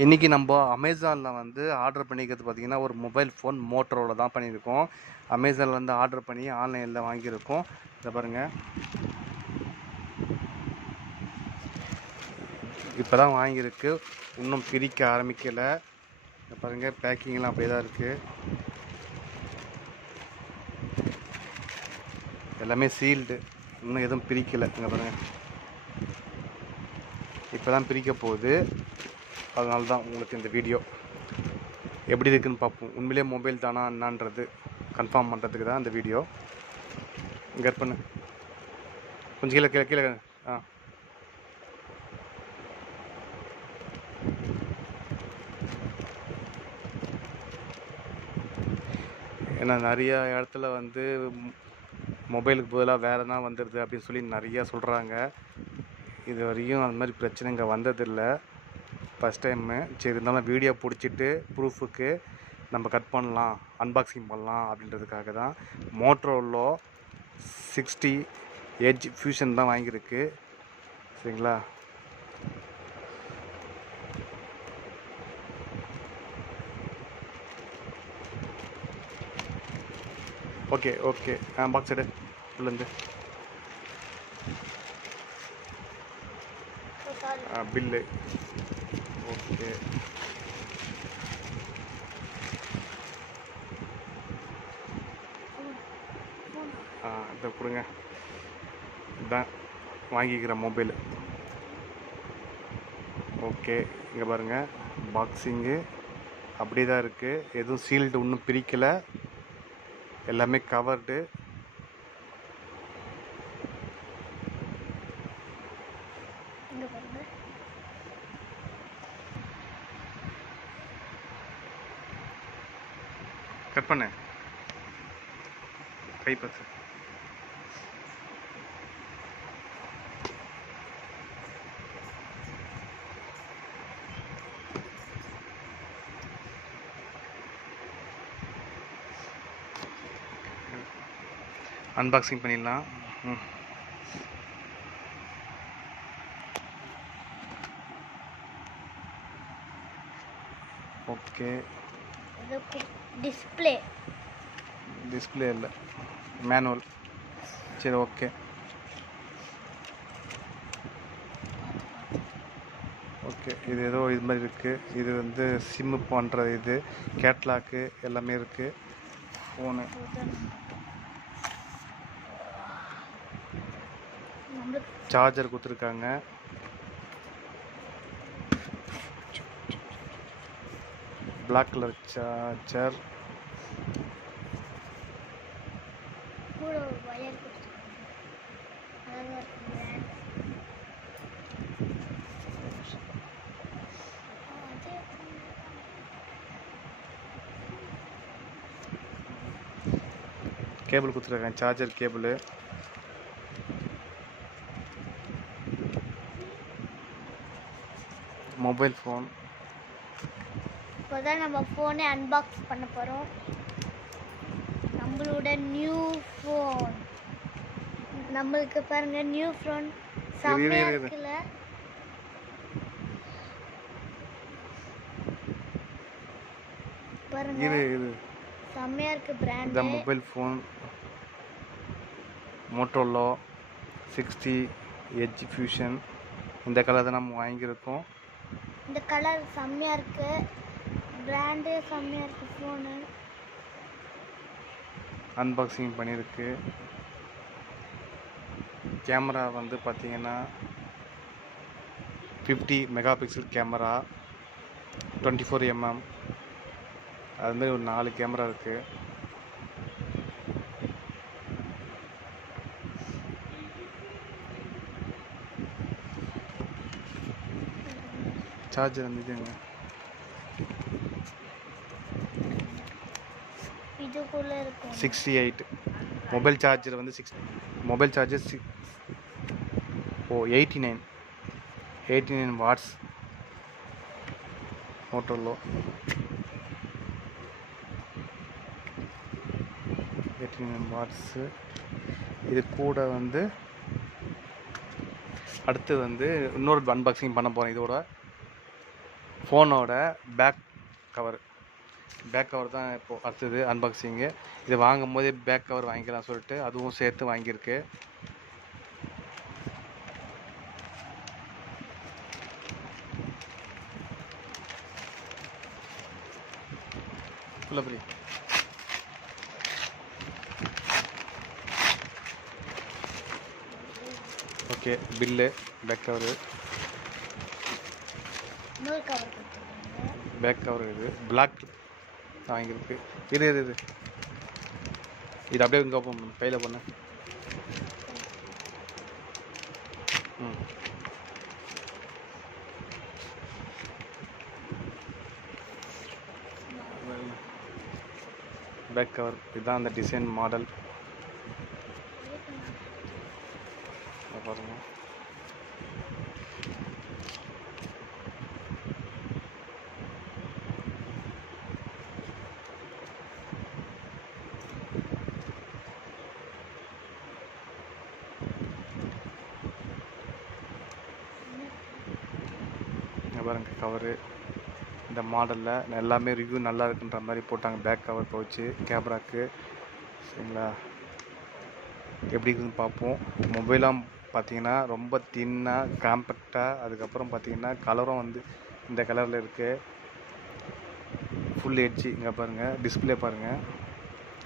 இன்றைக்கி நம்ம அமேசானில் வந்து ஆர்டர் பண்ணிக்கிறது பார்த்திங்கன்னா ஒரு மொபைல் ஃபோன் மோட்டரோவில் தான் பண்ணியிருக்கோம். அமேசானில் வந்து ஆர்டர் பண்ணி ஆன்லைனில் வாங்கியிருக்கோம். இதை பாருங்கள், இப்போ தான் வாங்கியிருக்கு, இன்னும் பிரிக்க ஆரம்பிக்கலை. இதை பாருங்கள், பேக்கிங்லாம் அப்படியே தான் இருக்குது. எல்லாமே சீல்டு, இன்னும் எதுவும் பிரிக்கலை. இங்கே பாருங்கள், இப்போ தான் பிரிக்க போகுது. அதனால தான் உங்களுக்கு இந்த வீடியோ எப்படி இருக்குதுன்னு பார்ப்போம். உண்மையிலே மொபைல் தானா என்னான்றது கன்ஃபார்ம் பண்ணுறதுக்கு தான் இந்த வீடியோ. இங்கே பண்ணு, கொஞ்சம் கீழே கீழே கீழே. ஏன்னா நிறையா இடத்துல வந்து மொபைலுக்கு பதிலாக வேறு எதனா வந்துடுது அப்படின்னு சொல்லி நிறையா சொல்கிறாங்க. இது வரைக்கும் அந்த மாதிரி பிரச்சனை இங்கே வந்ததில்லை, ஃபஸ்ட் டைமு. சரி, இருந்தாலும் வீடியோ பிடிச்சிட்டு ப்ரூஃபுக்கு நம்ம கட் பண்ணலாம், அன்பாக்சிங் பண்ணலாம் அப்படின்றதுக்காக தான். மோட்டரோலா 60 எட்ஜ் ஃபியூஷன் தான் வாங்கியிருக்கு. சரிங்களா? ஓகே ஓகே, பாக்ஸ் எடு உள்ளேருந்து. Bill okay. இதை கொடுங்க, இதுதான் வாங்கிக்கிற மொபைலு. ஓகே, இங்கே பாருங்கள், பாக்ஸிங்கு அப்படியே தான் இருக்குது, எதுவும் சீல்டு ஒன்றும் பிரிக்கலை, எல்லாமே கவர்டு. கட் பண்ணு, கை பத்து. அன்பாக்சிங் பண்ணிடலாம். ஓகே, டிஸ்பிளே இல்லை, மேனுவல். சரி, ஓகே ஓகே. இது ஏதோ இது மாதிரி இருக்குது. இது வந்து சிம்மு பண்ணுற இது, கேட்லாக்கு எல்லாமே இருக்குது. ஃபோனு சார்ஜர் கொடுத்துருக்காங்க. Black colour charger. கேபிள் கொடுத்துருக்காங்க, சார்ஜர் கேபிள். Mobile phone. இப்போதான் நம்ம ஃபோனை அன்பாக்ஸ் பண்ண போகிறோம். நம்மளோட நியூ ஃபோன். நம்மளுக்கு பாருங்க, நியூ ஃபோன் செம்மையா இருக்குல்ல. பாருங்க, செம்மையா இருக்கு பிராண்ட். இந்த mobile phone Motorola 60 edge fusion. இந்த கலர் தான் நம்ம வாங்கியிருக்கோம். இந்த கலர் செம்மையா இருக்கு, பிராண்டே செம்மையா இருக்கு. ஃபோனு அன்பாக்சிங் பண்ணியிருக்கு. கேமரா வந்து பார்த்தீங்கன்னா 50 மெகா பிக்சல் கேமரா, 24 mm. அது மாதிரி ஒரு 4 கேமரா இருக்குது. சார்ஜர் வந்துச்சுங்க, இதுக்குள்ள இருக்கு 68. மொபைல் சார்ஜர் வந்து mobile charger 89 watts. Motorola 89 watts. இது கூட வந்து அடுத்து வந்து இன்னொரு அன்பாக்சிங் பண்ண போகிறேன். இதோட ஃபோனோட பேக் கவர் தான் இப்போது அடுத்தது அன்பாக்சிங்கு. இது வாங்கும் போதே பேக் கவர் வாங்கிக்கலாம் சொல்லிட்டு அதுவும் சேர்த்து வாங்கியிருக்கு. புள்ளப்படி ஓகே, பில்லு, பேக் கவரு, இன்னொரு கவர் கொடுத்துருக்காங்க. பேக் கவர் இது பிளாக் வாங்கியிருக்கு. இது அப்படியே இங்கே ஓப்பன் பண்ணு, கையில் பண்ணு. பேக் கவர் இதுதான் அந்த டிசைன் மாடல் பாருங்க. பாருங்க கவரு இந்த மாடலில் எல்லாமே ரிவ்யூ நல்லா இருக்குன்ற மாதிரி போட்டாங்க. பேக் கவர் போச்சு கேமராக்கு. சரிங்களா, எப்படி இருக்குதுன்னு பார்ப்போம். மொபைலாம் பார்த்தீங்கன்னா ரொம்ப தின்னாக காம்பேக்டாக, அதுக்கப்புறம் பார்த்தீங்கன்னா கலரும் வந்து இந்த கலரில் இருக்குது. Full HD. இங்கே பாருங்கள் டிஸ்பிளே பாருங்கள்,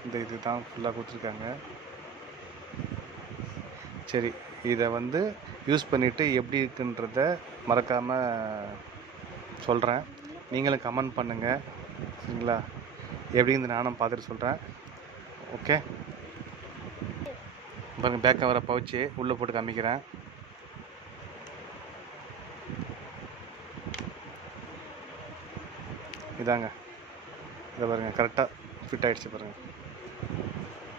இந்த இது தான் ஃபுல்லாக கொடுத்துருக்காங்க. சரி, இதை வந்து யூஸ் பண்ணிவிட்டு எப்படி இருக்குன்றத மறக்காமல் சொல்கிறேன். நீங்களும் கமெண்ட் பண்ணுங்கள். சரிங்களா, எப்படி இருந்து நானும் பார்த்துட்டு சொல்கிறேன். ஓகே, பாருங்கள் பேக் கவரை பவுச்சு உள்ளே போட்டு காமிக்கிறேன். இதாங்க, இதை பாருங்கள் கரெக்டாக ஃபிட் ஆகிடுச்சு பாருங்கள்.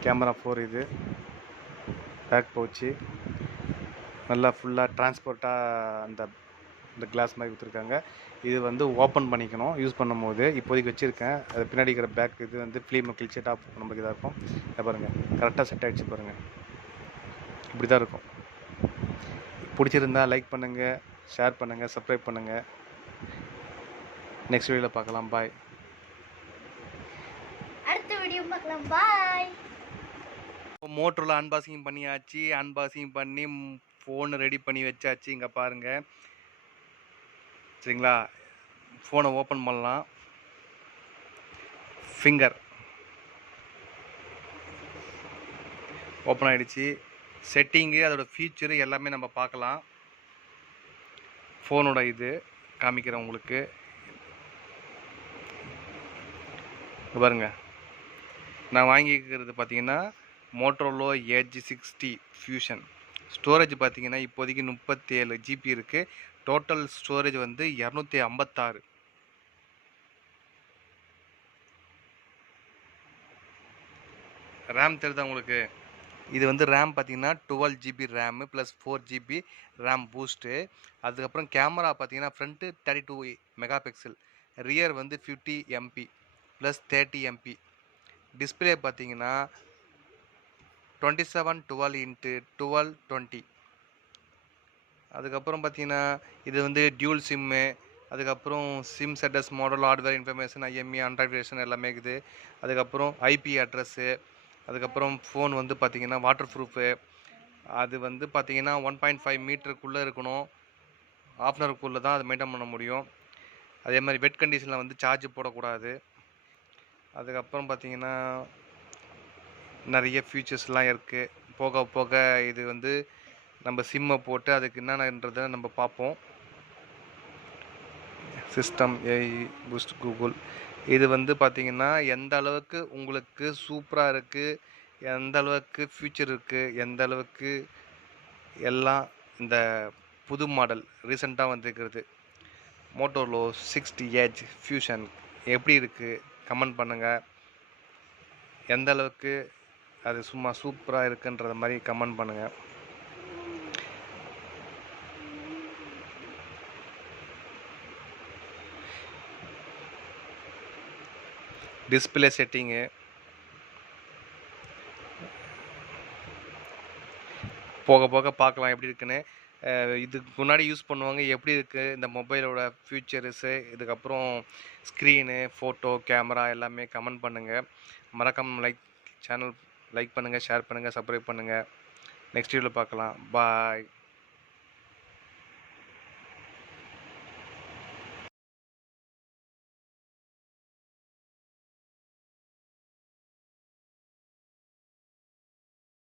கேமரா 4 இது பேக் பவுச்சு நல்லா ஃபுல்லாக டிரான்ஸ்போர்ட்டாக இந்த கிளாஸ் மாதிரி கொடுத்துருக்காங்க. இது வந்து ஓப்பன் பண்ணிக்கணும் யூஸ் பண்ணும் போது. இப்போதைக்கு வச்சுருக்கேன். அது பின்னாடி இருக்கிற பேக் இது வந்து ஃபிலிம் கிழிச்சிட்டு ஆஃப் நம்மளுக்கு இதாக இருக்கும். இதை பாருங்கள் கரெக்டாக செட் ஆகிடுச்சு பாருங்கள். இப்படி தான் இருக்கும். பிடிச்சிருந்தா லைக் பண்ணுங்கள், ஷேர் பண்ணுங்கள், சப்ஸ்கிரைப் பண்ணுங்கள். நெக்ஸ்ட் வீடியோவில் பார்க்கலாம். பாய். அடுத்த வீடியோ பார்க்கலாம். பாய். மோட்டரில் அன்பாக்சிங் பண்ணி ஃபோனை ரெடி பண்ணி வச்சாச்சு. இங்கே பாருங்கள். சரிங்களா, ஃபோனை ஓப்பன் பண்ணலாம். ஃபிங்கர் ஓப்பன் ஆகிடுச்சு. செட்டிங்கு, அதோட ஃபீச்சரு எல்லாமே நம்ம பார்க்கலாம். ஃபோனோட இது காமிக்கிறேன் உங்களுக்கு. பாருங்கள், நான் வாங்கிக்கிறது பார்த்தீங்கன்னா மோட்டோரோலா எட்ஜ் 60 ஃபியூஷன். ஸ்டோரேஜ் பார்த்தீங்கன்னா இப்போதைக்கு 37 GB இருக்குது. டோட்டல் ஸ்டோரேஜ் வந்து 256. ரேம் தெரியுதா உங்களுக்கு? இது வந்து ரேம் பார்த்தீங்கன்னா 12 GB RAM plus 4 GB RAM boost. அதுக்கப்புறம் கேமரா பார்த்தீங்கன்னா ஃப்ரண்ட்டு 32 மெகா பிக்சல், ரியர் வந்து 50 MP ப்ளஸ் 30 MP. டிஸ்பிளே பார்த்தீங்கன்னா 2712x1220. அதுக்கப்புறம் பார்த்தீங்கன்னா இது வந்து டியூல் சிம்மு. அதுக்கப்புறம் sim status, model, hardware information, IMEI, Android version எல்லாமே இருக்குது. அதுக்கப்புறம் IP அட்ரஸ்ஸு. அதுக்கப்புறம் ஃபோன் வந்து பார்த்தீங்கன்னா வாட்டர் ப்ரூஃபு. அது வந்து பார்த்தீங்கன்னா 1.5 மீட்டருக்குள்ளே இருக்கணும். ஹாஃப்னருக்குள்ளே தான் அதை மெயின்டைன் பண்ண முடியும். அதே மாதிரி வெட் கண்டிஷனில் வந்து சார்ஜ் போடக்கூடாது. அதுக்கப்புறம் பார்த்தீங்கன்னா நிறைய ஃபியூச்சர்ஸ்லாம் இருக்குது. போக போக இது வந்து நம்ம சிம்மை போட்டு அதுக்கு என்னென்னன்றதை நம்ம பார்ப்போம். System, AI boost, Google. இது வந்து பார்த்திங்கன்னா எந்த அளவுக்கு உங்களுக்கு சூப்பராக இருக்குது, எந்த அளவுக்கு ஃபியூச்சர் இருக்குது, எந்த அளவுக்கு எல்லாம் இந்த புது மாடல் ரீசெண்டாக வந்துருக்கிறது மோட்டோரோலா 60 எட்ஜ் ஃபியூஷன் எப்படி இருக்குது கமெண்ட் பண்ணுங்கள். எந்த அளவுக்கு அது சும்மா சூப்பராக இருக்குன்றத மாதிரி கமெண்ட் பண்ணுங்கள். டிஸ்பிளே செட்டிங்கு போக போக பார்க்கலாம் எப்படி இருக்குன்னு. இதுக்கு முன்னாடி யூஸ் பண்ணுவாங்க, எப்படி இருக்குது இந்த மொபைலோட ஃபியூச்சர்ஸு, இதுக்கப்புறம் ஸ்க்ரீனு, ஃபோட்டோ, கேமரா எல்லாமே கமெண்ட் பண்ணுங்கள். மறக்காம சேனல் லைக் பண்ணுங்கள், ஷேர் பண்ணுங்கள், சப்ஸ்கிரைப் பண்ணுங்கள். நெக்ஸ்ட் வீடியோவில் பார்க்கலாம். பாய்.